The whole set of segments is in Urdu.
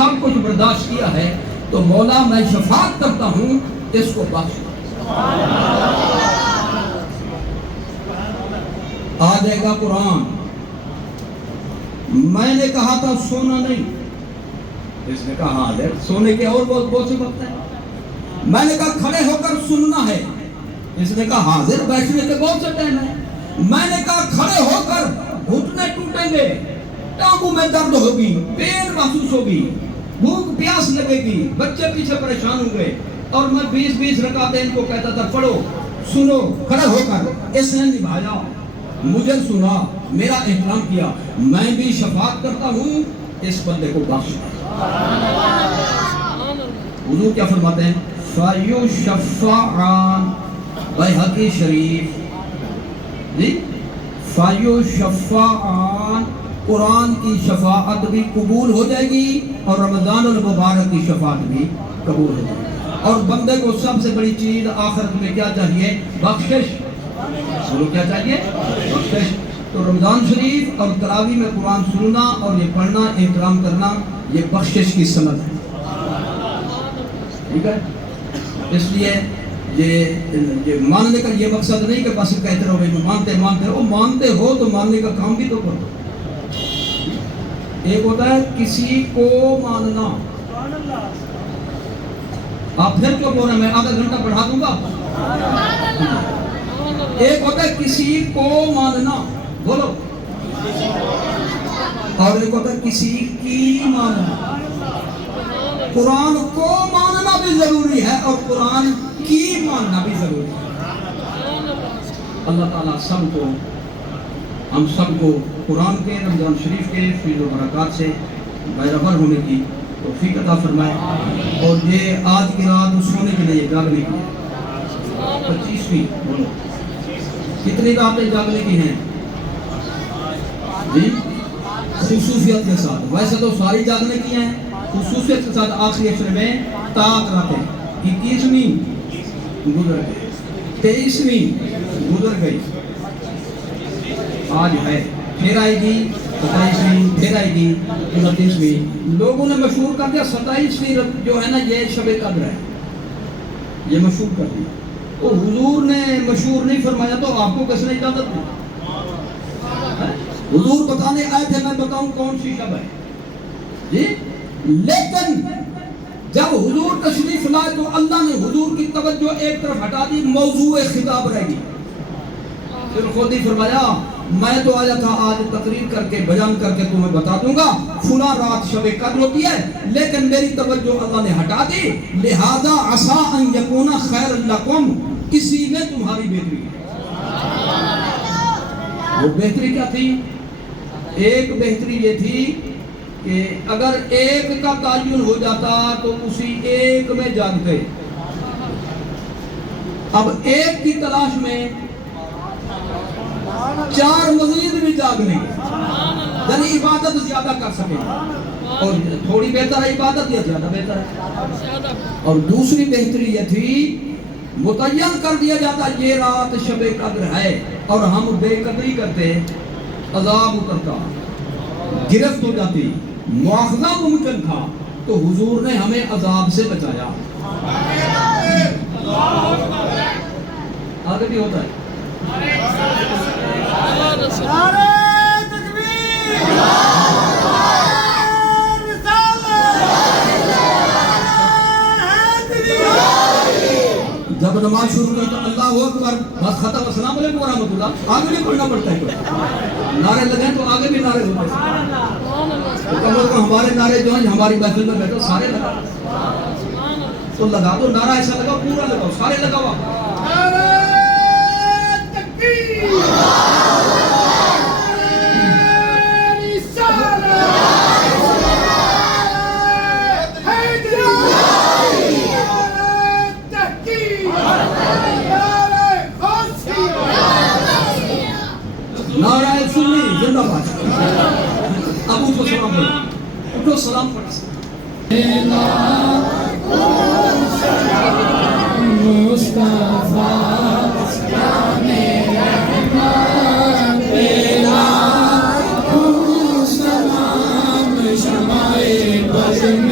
سب کچھ برداشت کیا ہے تو مولا میں شفاعت کرتا ہوں اس کو بخش۔ آ جائے گا قرآن، میں نے کہا تھا سونا نہیں، اس نے کہا ہاں سونے کے اور بہت سے وقت ہیں۔ میں نے کہا کھڑے ہو کر سننا ہے، اس نے کہا حاضر بیٹھنے کے بہت سے ٹائم ہے۔ میں نے کہا کھڑے ہو کر گھٹنے ٹوٹیں گے، ٹانگوں میں درد ہوگی، پین محسوس ہوگی، بھوک پیاس لگے گی، بچے پیچھے پریشان ہوں گے، اور میں 20 رکعتیں ان کو کہتا تھا پڑھو سنو کھڑے ہو کر۔ اس نے نبھایا، مجھے سنا، میرا احترام کیا، میں بھی شفاعت کرتا ہوں اس بندے کو بخش۔ حضور کیا فرماتے ہیں؟ فَيُشَفَّعَانِ، بیہقی شریف جی، فَيُشَفَّعَانِ، قرآن کی شفاعت بھی قبول ہو جائے گی اور رمضان المبارک کی شفاعت بھی قبول ہو جائے گی۔ اور بندے کو سب سے بڑی چیز آخرت میں کیا چاہیے؟ بخشش۔ کیا چاہیے؟ بخشش۔ تو رمضان شریف اور تراویح میں قرآن سننا اور یہ پڑھنا، احترام کرنا، یہ بخشش کی سند ہے، ٹھیک ہے؟ اس لیے یہ ماننے کا یہ مقصد نہیں کہ بس کہتے رہو مانتے رہو، مانتے ہو تو ماننے کا کام بھی تو کرو۔ ایک ہوتا ہے کسی کو ماننا، آپ پھر کیوں بول رہے ہیں؟ میں آدھا گھنٹہ پڑھا دوں گا۔ ایک ہوتا ہے کسی کو ماننا، بولو، اور ایک ہوتا ہے کسی کی ماننا۔ قرآن کو ماننا بھی ضروری ہے اور قرآن کی ماننا بھی ضروری ہے۔ اللہ تعالیٰ ہم سب کو قرآن کے، رمضان شریف کے فیض و برکات سے بہرور ہونے کی توفیق عطا فرمائے، اور یہ آج کی رات سونے کے لیے جاگنے کی 25ویں، بولو کتنی راتیں جاگنے کی ہیں جی؟ خصوصیت کے ساتھ، ویسے تو ساری جاگنے کی ہیں، خصوصیت کے ساتھ آخری اشرے میں طاعت راتیں 21ویں گزر گئی، 23ویں گزر گئی، آج ہے، پھر آئے گی 27ویں، پھر آئے گی 29ویں۔ لوگوں نے مشہور کر دیا 27ویں جو ہے نا یہ شب قدر ہے، یہ مشہور کر دیا۔ تو حضور نے مشہور نہیں فرمایا تو آپ کو کس نے اجازت دی؟ حضور بتانے آئے تھے، میں بتاؤں کون سی شب ہے جی؟ لیکن جب حضور تشریف لائے تو اللہ نے حضور کی توجہ ایک طرف ہٹا دی، موضوع خطاب رہ گئی۔ پھر خود ہی فرمایا میں تو آیا تھا آج تقریر کر کے، بیان کر کے تمہیں بتا دوں گا فلاں رات شب قدر ہوتی ہے، لیکن میری توجہ اللہ نے ہٹا دی، لہذا عسیٰ ان یکون خیر لکم، کسی نے تمہاری بہتری کی۔ وہ بہتری کیا تھی؟ ایک بہتری یہ تھی کہ اگر ایک کا تعین ہو جاتا تو اسی ایک میں جاگتے، اب ایک کی تلاش میں 4 مزید بھی جاگنے، یعنی عبادت زیادہ کر سکے، اور تھوڑی بہتر ہے عبادت یا زیادہ بہتر ہے؟ اور دوسری بہتری یہ تھی متعین کر دیا جاتا یہ رات شب قدر ہے اور ہم بے قدری کرتے، عذاب اترتا، گرفت ہو جاتی، مواخذہ ممکن تھا، تو حضور نے ہمیں عذاب سے بچایا۔ آگے بھی ہوتا ہے۔ جب نماز شروع کرے تو اللہ اکبر، بس ختم، السلام علیکم ورحمۃ اللہ، آگے بھی پڑھنا پڑتا ہے، نعرے لگیں تو آگے بھی نعرے ہوتے ہیں، کم از کم ہمارے نعرے جو ہیں ہماری محفل میں بیٹھو سارے لگا تو لگا دو، نعرہ ایسا لگاؤ پورا لگاؤ، سارے لگاؤ۔ نعرہ سنی زندہ باد، ابو کو سلام پڑھو، اٹھو سلام پڑھو۔ مصطفیٰ سلام شمائے بزم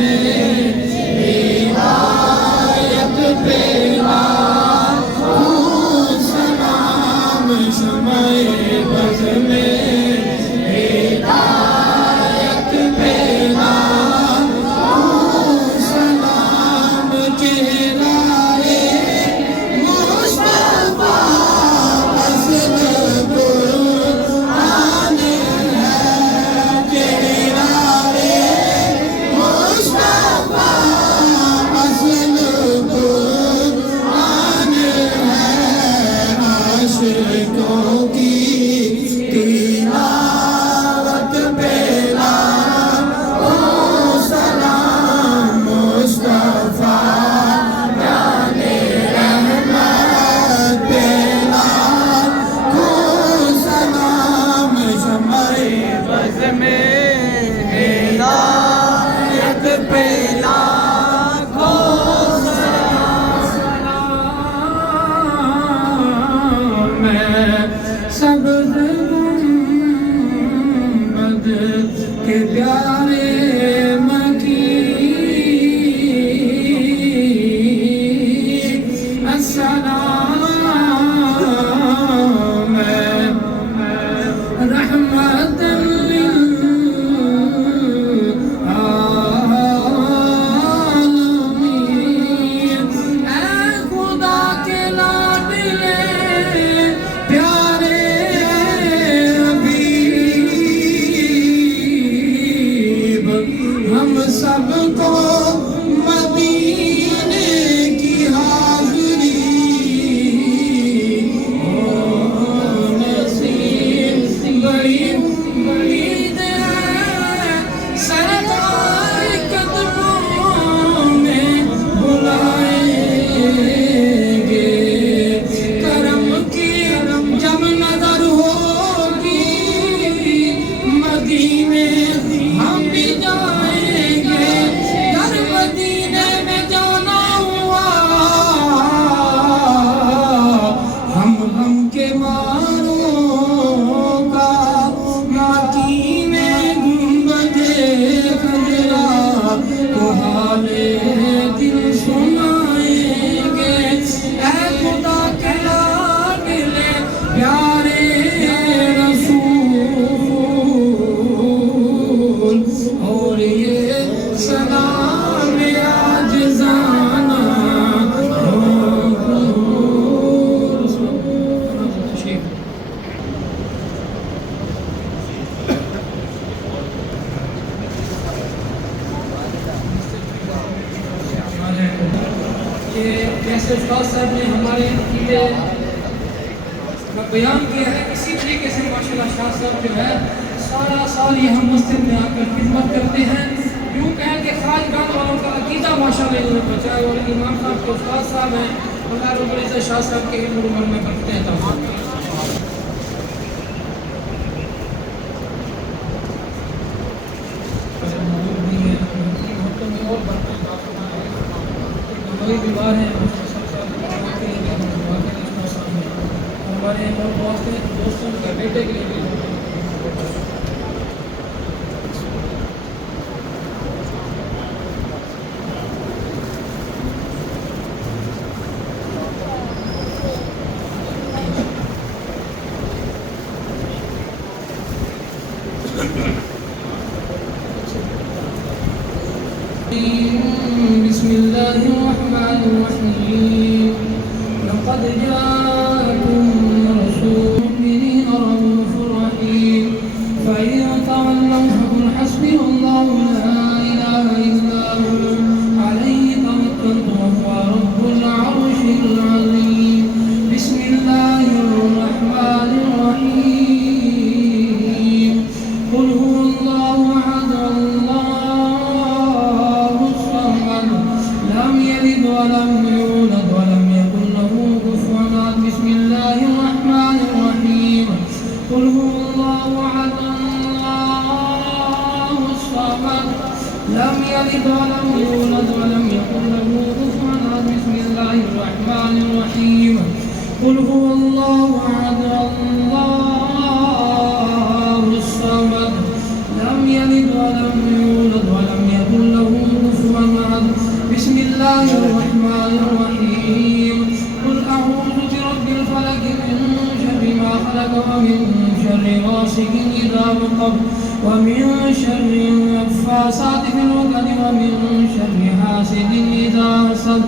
کو مدینے کی حاضری نصیب بڑی امید ہے سرکار قدموں میں بلائیں گے کرم کی جب نظر ہوگی مدینے ہم بھی جائیں گے در مدینے میں جانا ہوا ہم غم کے ماروں کا ماکی میں گنبدِ خضرا کو حال دل سنائیں گے اے خدا کے لاڈلے پیارے رسول اور یہ سلام عاجزانہ کہ جیسے استاد صاحب نے ہمارے عقیدے کا بیان کیا ہے اسی طریقے سے ماشاءاللہ شاہ صاحب جو ہے سارا سال یہ ہم مسجد میں آ کر خدمت کرتے ہیں یوں کہیں کہ خواجگان والوں کا عقیدہ ماشاءاللہ انہوں نے بچایا اور امام صاحب کے استاد صاحب ہیں اللہ رب العزت شاہ صاحب کے علم و عمر میں کرتے ہیں ہماری بیمار ہیں ہمارے اور بہت سے دوستوں کے بیٹے کے لیے بھی بسم اللہ الرحمن الرحیم لقد جاءكم رسول مؤمن رؤوف رحیم فإن تولوا فقل حسبي الله لا إله إلا هو عليه توكلت وهو رب العرش العظيم بسم الله الرحمن الرحيم قل هو الله أحد الله الصمد لم يلد ولم يولد ولم يكن له كفوا أحد بسم الله الرحمن الرحيم قل هو الله أحد الله الصمد لم يلد ولم يولد ولم يكن له كفوا أحد بسم الله الرحمن الرحيم قل هو الله أحد الله الصمد لم يلد ولم يولد ولم يكن له كفوا أحد بسم الله الرحمن الرحيم قل أعوذ برب الفلق من شر ما خلق ومن شر غاسق إذا وقب ومن شر النفاثات في العقد ومن شر حاسد إذا حسد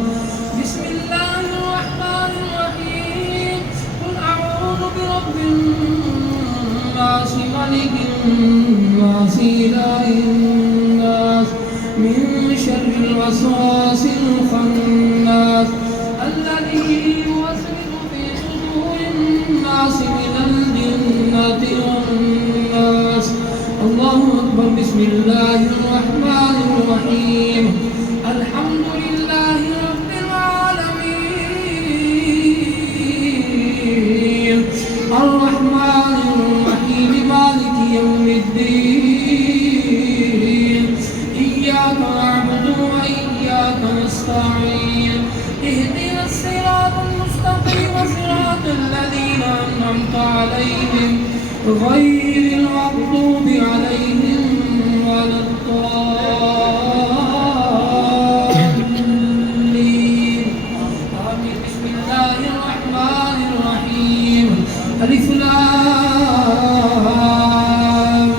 بسم الله الرحمن الرحيم قل أعوذ برب الناس ملك الناس إله الناس من شر الوسواس الخناس الذي يوسوس في صدور الناس من الجنة والناس الله أكبر بسم الله الرحمن الرحيم الحمد لله رب العالمين الرحمن الرحيم مالك يوم الدين إياك نعبد وإياك نستعين اهدنا الصراط المستقيم صراط الذين أنعمت عليهم غير المغضوب عليهم ولا الضالين آمين بسم الله الرحمن الرحيم ألف لام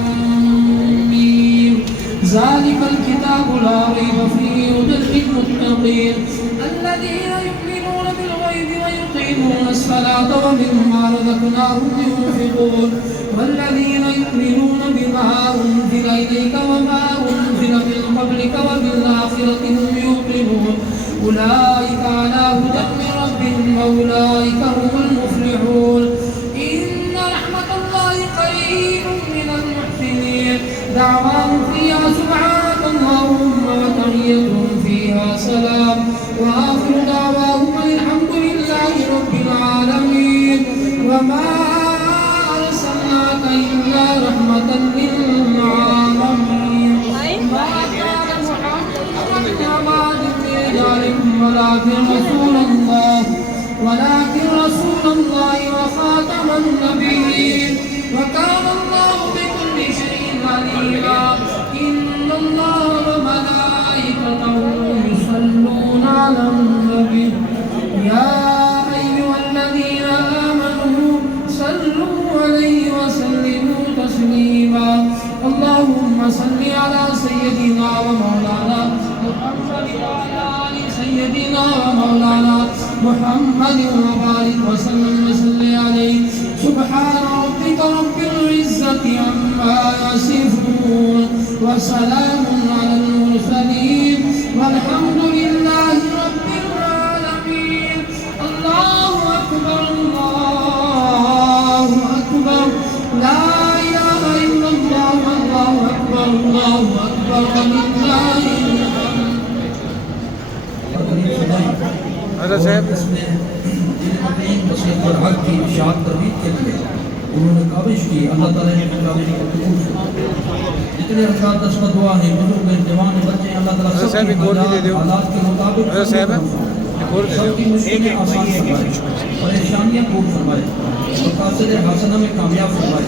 ميم ذلك الكتاب لا ريب فيه هدى للمتقين الذين يؤمنون بالغيب الغيب ويقيمون الصلاة ومما رزقناهم ينفقون والذين يؤمنون بما أنزل إليك وما أنزل من قبلك وبالآخرة هم يوقنون أولئك على هدى من ربهم وأولئك هم المفلحون إن رحمة الله قريب من المحسنين دعواهم فيها سبحانك اللهم وتحيتهم فيها سلام وآخر دعواهم الحمد لله رب العالمين وما أرسلناك إلا رحمة للعالمين ما كان محمد أبا رجالكم ولكن رسول الله وخاتم النبيين وكان الله بكل شيء عليما إن الله وملائكته يصلون على النبي يا أيها الذين آمنوا صلوا عليه وسلموا تسليما اللهم صل على سيدنا ومولانا محمد وعلى آل سيدنا ومولانا محمد وبارك وسلم عليه سبحان ربك رب العزة عما يصفون وسلام على المرسلين والحمد لله رب العالمين الله أكبر الله أكبر لا إله إلا الله الله أكبر ولله الحمد حضرت صاحب اس میں مسجد اور حق کی اشاعت تربیت کے لیے انہوں نے کاوش کی اللہ تعالیٰ نے کاوش کو قبول کیا جتنے افراد دست دعا ہیں بزرگ ہیں جوان ہیں بچے ہیں اللہ تعالیٰ سب کی حالات کے مطابق سب کی مشکلیں آسان فرمائے پریشانیاں دور فرمائے مقاصد حسنہ میں کامیاب فرمائے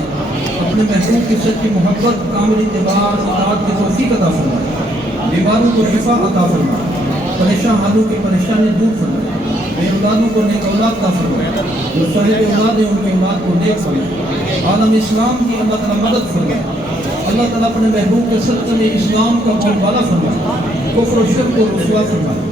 اپنے محبوب کی سچی محبت کامل اتباع اطاعت کی توفیق عطا فرمائے بیماروں کو شفا عطا فرمائے پریشان حالوں کی پریشانی دور فرمائے بے اولادوں کو نیک اولاد عطا فرمائے جو صاحب اولاد ہیں ان کی اولاد کو نیک فرمائے عالم اسلام کی اللہ تعالیٰ مدد فرمائے اللہ تعالیٰ اپنے محبوب کے صدقے میں اسلام کا بول بالا فرمائے کفر و شرک کو رسوا فرمائے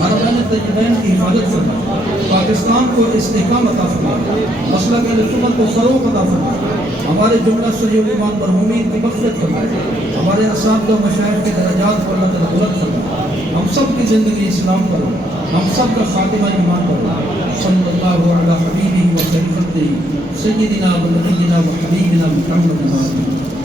حرمین طیبین کی حفاظت فرمائے پاکستان کو استحکام عطا فرمائے مسلک اہل سنت کو فروغ عطا فرمائے ہمارے جملہ صحیح ایمان مرحومین کی مغفرت فرمائے ہمارے اساتذہ و مشائخ کے درجات کو اللہ تعالیٰ بلند فرمائے ہم سب کی زندگی اسلام پر ہو ہم سب کا خاتمہ ایمان پر ہو صلی اللہ علیہ حبیبہ و خلیفتہ سیدنا و نبینا و حبیبنا محمد